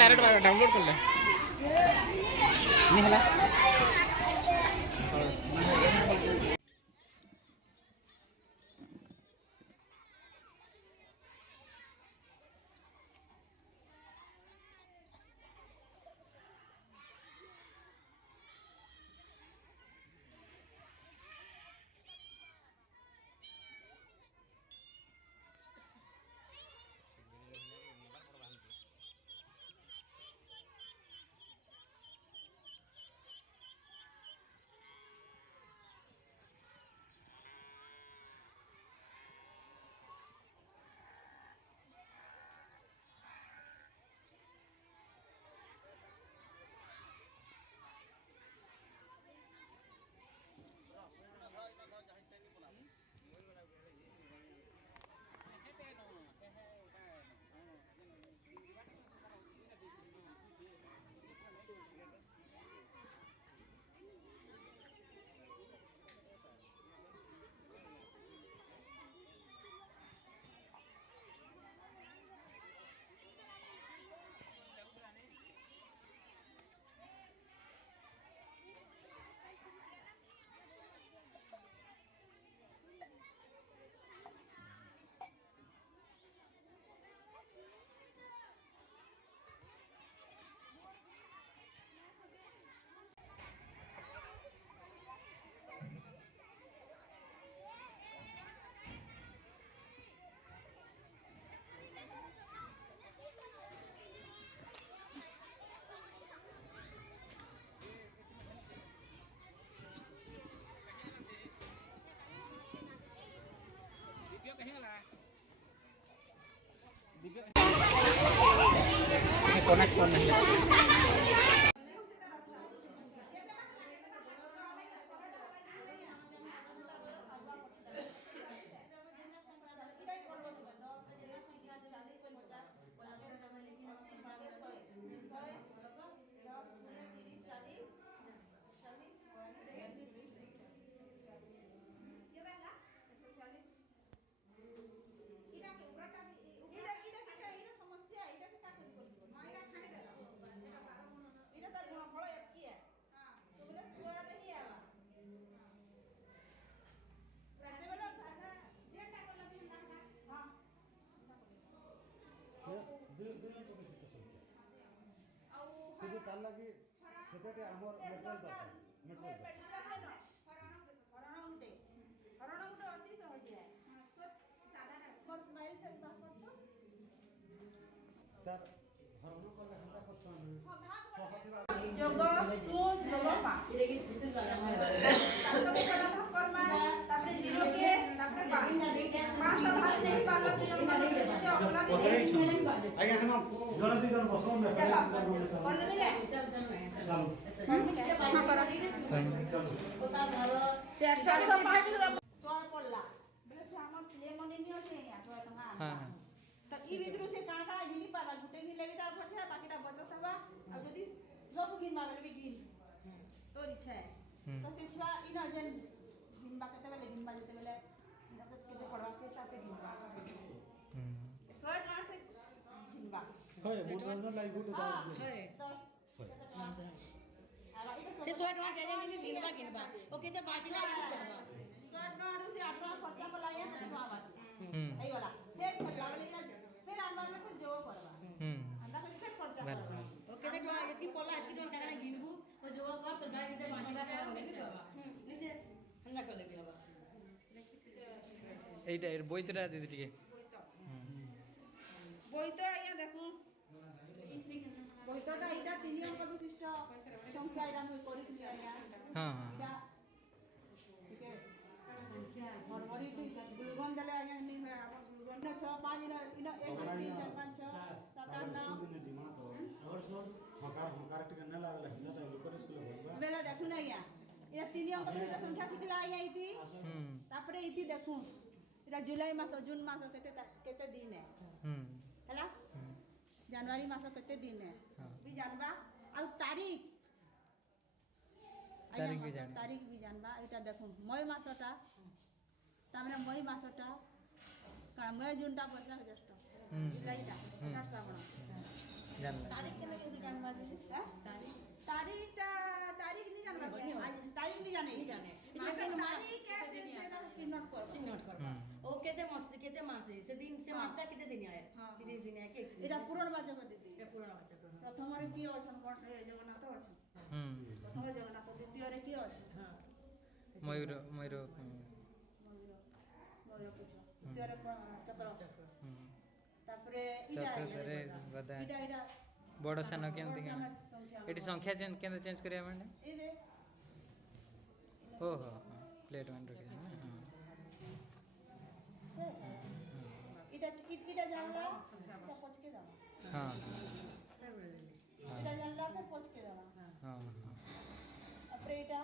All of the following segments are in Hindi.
डायरेक्ट डाउनलोड कर ले नहीं हला कोनेक्शन जोग सुन जोग पा तापरे जीरो के तापरे 5 टा भाग नहीं पाला तो जन माने के अगला दे आगे हम जण दी जन बसो में कर देबे चलो हां करा पोता घर 405 सोर पड़ला बोले से हमर प्ले मनी नहीं होते या 100 टका हां त ई भितरु से काका गिनी पाबा गुटे गिनले भी तार पछे बाकीटा बचत हवा आ जदी सब गिन मागले भी गिन तोर इच्छा है तो से छुआ इन जन गिन बा केते बेले गिन बा जेते बेले इना तो केते पड़वा से ता से गिन बा 100 टका से गिन बा होय मोर न लाई गुटे दा होय तो से 100 टका दे देंगे गिन बा ओके ते बाकी ना गिन करबा 100 टका से 8 टका खर्चा पलाया तो आवाज आई वाला फिर खोला वाले ना फिर आंबा में फिर जो करबा अंदा फिर खर्चा करबा ओके ते इतकी पला इतकी टका ना गिनबू तो जो कर तो बाकी ते बाकी ना करबा निसे हल्ला कर लेबी हवा এইটা এর বইতরা দিদি টিকে বইতো আইয়া দেখো বইতোটা এটা 3 অঙ্ক বিশিষ্ট সংখ্যা এটা আমি করিছি আইয়া হ্যাঁ হ্যাঁ এটা ঠিক আছে फरवरी गुलगन दले आया नहीं है अब गुलगन 6 5 इन 1 2 3 4 5 6 7 8 9 और सर हकार टिके न लागले हिना तो लोकर स्कूल होबा बेला देखु ना या इरा 3 अंक के संख्या सिखला आया इति तापरे इति देखु इरा जुलाई मास जून मास केते दिन है हला जनवरी मास केते दिन है भी जानबा आ तारीख तारीख भी जानबा एटा देखो मई मासटा तामने मई मासटा का मई जूनटा पछला जस्ट जुलाईटा 50 श्रावण जानला तारीख के लगे जानवा दीजिए हैं? तारीख तारीख नहीं जानवा के आज तारीख नहीं जाने नहीं जाने मतलब तारीख कैसे से ना चिन्हट कर चिन्हट करवा ओ केते मास से दिन से मासटा केते दिन आए हाँ। 30 दिन आए के एटा पुराण बाचक दीदी এটা পুরনো বাচ্চা পুরনো प्रथम रे की अछन कोन जगन्नाथ अछन प्रथम जगन्नाथ द्वितीय रे की अछन হ্যাঁ मयूर मयूर पुछ तृतीय रे चक्र तापरे चतुर्थरे गदा इटा बड़ सान केमती संख्या एटी संख्या केंद्र चेंज करिया माने ए दे ओहो प्लेट वन रखे इटा जानला तो पछ के दावा हां इटा जानला तो पछ के दावा हां अपरे इटा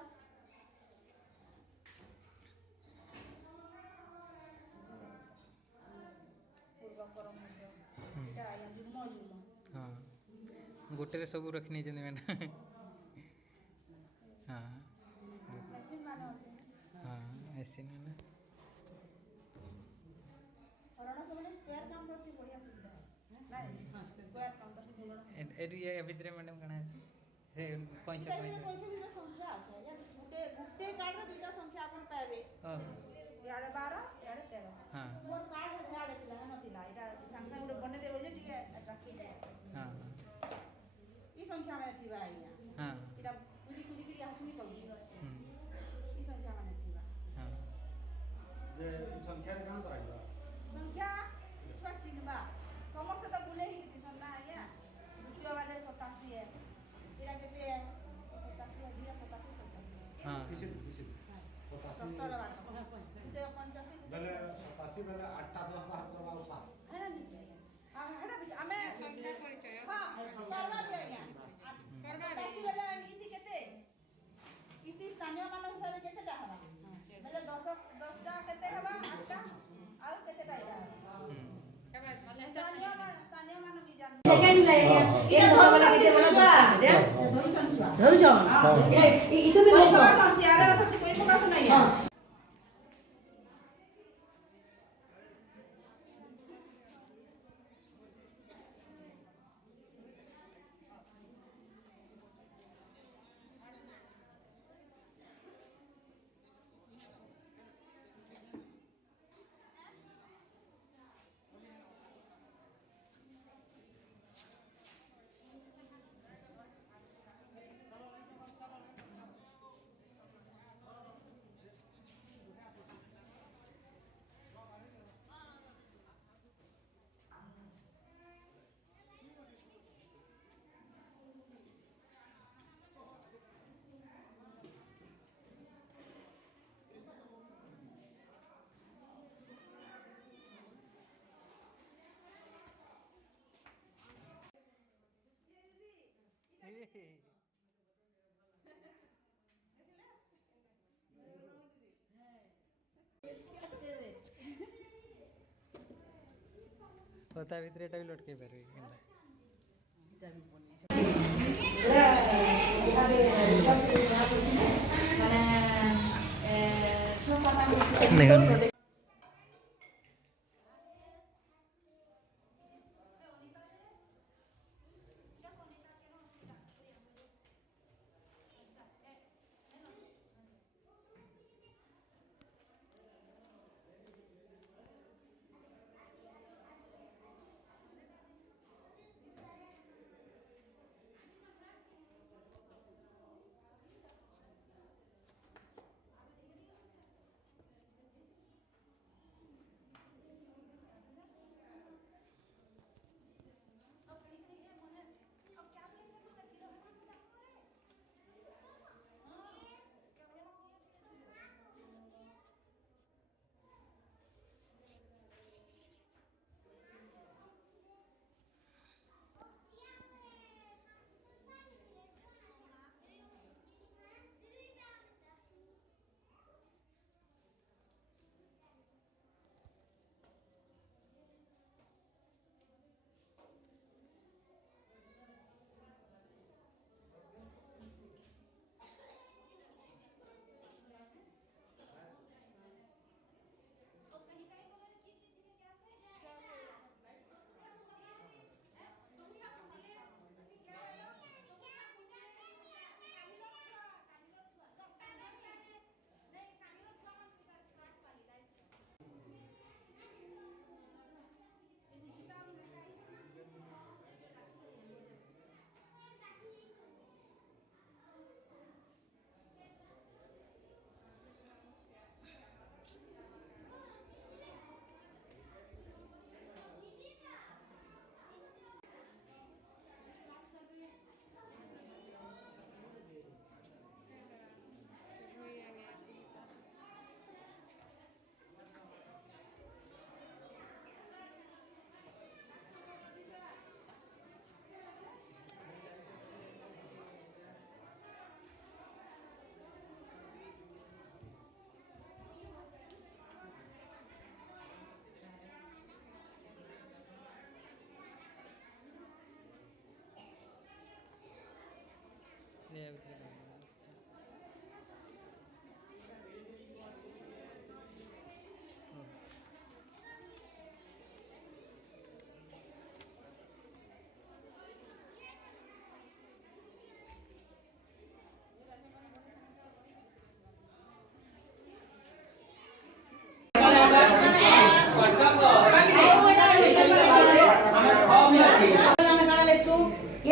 पूर्व परम इटा या जुग्म हां गोटे रे सब रखनी जने मैंने हां मशीन माने होते हां ऐसे ना और ना सबने स्क्वायर काउंटर की बढ़िया सुविधा है नहीं हां स्क्वायर काउंटर से बोलना एटी ये भीतर मैडम कना हे पंच इटा भी कोई संख्या আছে या गुटे कार्ड रे दुईटा संख्या अपन पाबे हां याडे 12 याडे 13 हां मोर कार्ड रे याडे थिला नथिला इटा संख्या गुटे बने देबो जे ठीक है राखी हां ई संख्या माने थिबा आइया हां इटा कुजी करी आसनी कहूची ई संख्या माने थिबा हां जे संख्या काम कराइबा संख्या छुआ चिन्हबा समस्त तो भूले ही किती सन्ना आइया द्वितीय वाले 87 है इरा केते है 87 है दिया 87 हां किसी सस्तर बार गुटे 85 बेले 87 बेले 8 टा 10 बाहर करबा 7 हेडा नहीं हां हेडा हमें সংখ্যা পরিচয় हां करबा के आइया करबा बेले इति केते इति स्थानीय मान हिसाब केते टा हवा बेले 10 टा केते हवा 8 टा और केते टा इटा स्थानीय मान भी जान सेकंड लगेगा ये दो वाला के बोला धरू जाओ ये इसे भी कोई प्रकाश यारे मतलब कोई प्रकाश नहीं है होता भीतर एटा भी लटके पारे केनता नहीं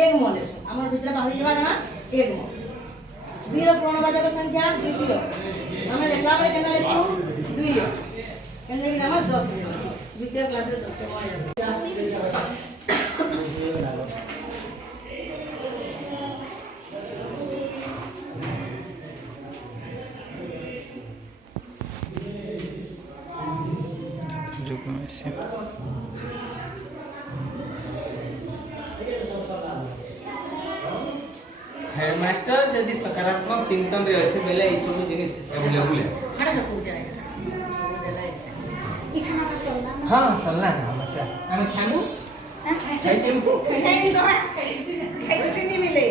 एक मो लेसु हमर भितर बाहरी जवा ना एक मो दुईर पूर्णवाचक संख्या द्वितीय हमें लिखला पे केना लेसु दुईय केने कि हमर 10 लेसु द्वितीय क्लास रे 10 मो हेडमास्टर यदि सकारात्मक चिंतन रे अछि बेले ई सब जिनिस अवेलेबल है खाना पूजा है सब देलाई ई खाना का चलना हां सल्ला ना बच्चा हम खाबू खाई छुट्टी नहीं मिले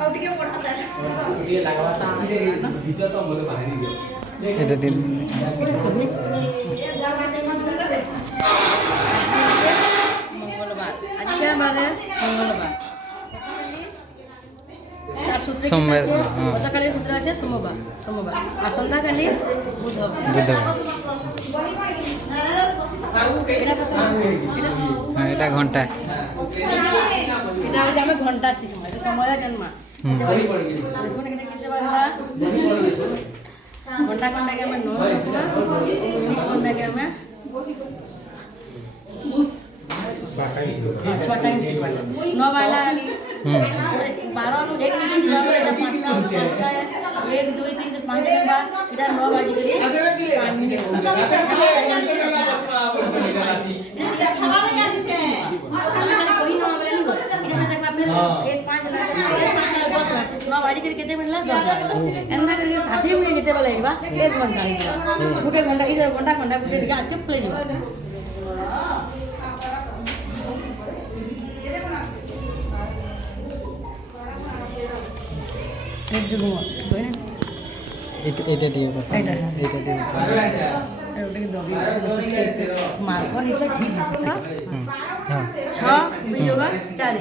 और टिके पढ़ा दे ये लागवा ता बीच तो मोले बाहरी गयो এটা দিন मंगलवार आज क्या बार है मंगलवार सोमवार गतकाली सूत्र আছে সোমবার সোমবার আসন্তা কালি বুধবার বুধবার হ্যাঁ এটা ঘন্টা এটা হচ্ছে আমি ঘন্টা শিখবো এটা সময় জন্মা बही पड़ गेली দেখুন এখানে কি দেওয়া হলো बही पड़ गेली घंटा घंटा के मैं 9 रखना घंटा के मैं छह टाइम सिखवा 9 वाला 12 नु 1 मिनट दिबा एटा 5 का होता है 1 2 3 4 5 दिबा एटा 9 बजे करी 5 मिनट खावाले यानी से कोई ना वाला नहीं एटा मैं देखबा फिर 1 5 लाख 10 लाख 9 बजे करी केते मिलला 10 लाख एंदा करी 60 मिनट केते वाला एबा 1 घंटा हिजरा गुटे घंटा इधर घंटा घंटा गुटे के आके प्ले जो एक जुगो बने এটা দিয়ে কথা এটা এটা দিয়ে ওটাকে দবি মার কোন এটা ঠিক আছে হ্যাঁ 6 বিয়োগ 4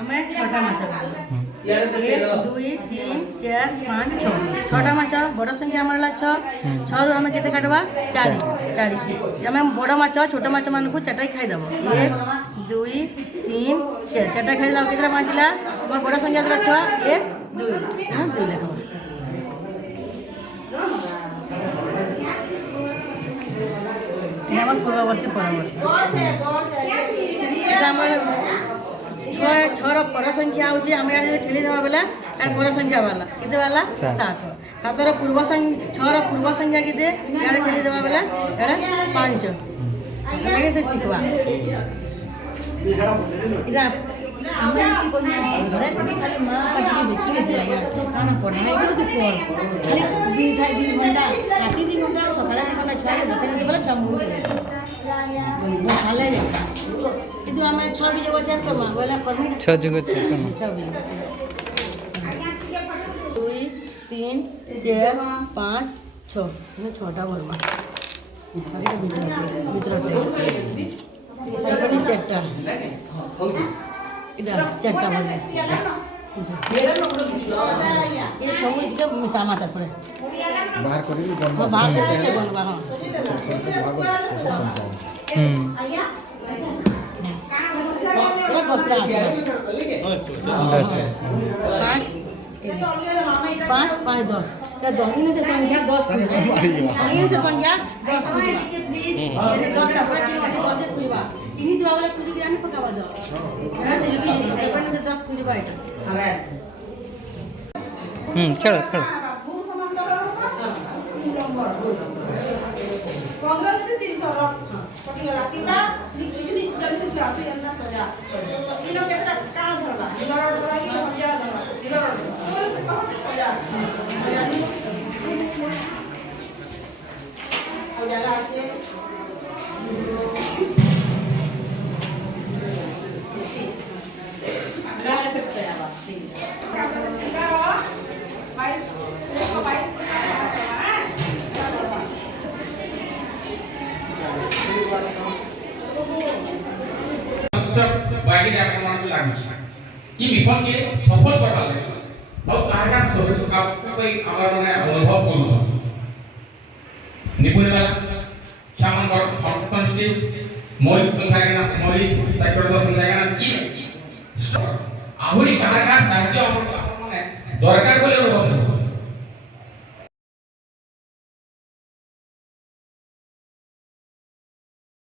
ଆମେ 6টা ମାଛ 1 2 3 4 5 6 6ଟା ମାଛ ବଡ଼ ସଂଖ୍ୟା ଆମର ହେଲା 6 6 ରୁ ଆମେ କେତେ କାଟବା 4 4 ଆମେ ବଡ଼ ମାଛ ଛୋଟ ମାଛ ମାନଙ୍କୁ ଚଟାଇ ଖାଇଦେବ 1 2 3 4 ଚଟାଇ ଖାଇଦେଲା କେତେଟା ବାଞ୍ଚିଲା ଆମର ବଡ଼ ସଂଖ୍ୟା ଥିଲା 6 1 2 2 ଲେଖବା আমার পূর্ববর্তী পরবর্তী এটা আমার ছর পর সংখ্যা হচ্ছে আমরা যদি ঠেলি দেওয়া বেলা আর পর সংখ্যা বালা কেতে বালা 7 7 পূর্ব সংখ্যা ছর পূর্ব সংখ্যা কেতে এড়ে ঠেলি দেওয়া বেলা এড়ে 5 এটাকে সে শিখবা এটা আমরা কি করব ঘরে তুমি খালি মা পাটিকে দেখি গেছি আয়া কানা পড়া নাই যদি পড় খালি 2 ঘন্টা রাতে 2 ঘন্টা সকালে 2 ঘন্টা ছয় বসে নিতে বলে চমড়ু বসালে কিন্তু আমরা 6 বিযোগ 4 করব বলে করবি 6 যোগ 4 কোন 2 3 4 5 6 মানে 6টা বলবা আগে ভিতরে এখানে 4টা এটা 4টা বলবা ये सब इसके मिसामा था पड़े बाहर करेंगे बनवा बाहर कैसे बनवा हां सबको भागो ऐसा समझाओ ये कोस्टा है 5 5 10 तो 2 इनसे संख्या 10 आगे से संख्या 10 पूछवा ये 10 का पर की होती 10 से पूछवा इन्हीं दो वाला पूछ के नहीं पकावा दो सेकंड से 10 पूछवा है हवे খেলো খেলো 15 যদি 3 থর পটিগলা কিবা লিখি জলদি আপনি এন্তা সজা ইনো কেতরা কাণ ধরবা লিভার ধরবা কি সজা ধরবা লিভার ধরবা সজা জানি ও জায়গা আছে ई मिशन के सफल करबा ले और काहेका सहयोग का कोई आगर माने अनुभव करू छ निपुण वाला छामन फंक्शन स्टेज मौलिक संख्या मौलिक सेक्टर